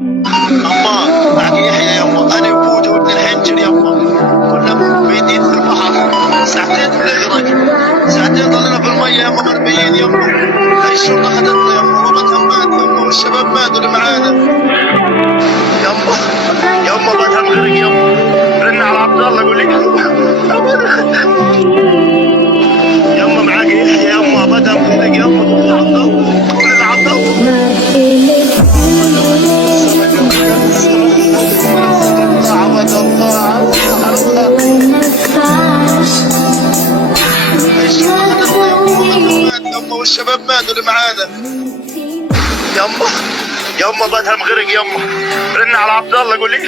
يما معك يحيى يما، انا وفوت وابن الحنجر يما، كنا بيدين في البحر ساعتين بنغرق، ساعتين ضلنا في المية يما مرميين يما، هاي الشرطة خدتنا يما، وبدهم مات يما، والشباب ماتوا اللي معانا يما. يما بدهم غرق يما، رن على عبد الله قول لك يما معك يحيى يما، بدهم غرق يما، قول لعبد الله، قول لعبد الله. عبد الله يما، والشباب ماتوا اللي معانا يما. يما بدهم غرق يما، رن على عبد الله قول لي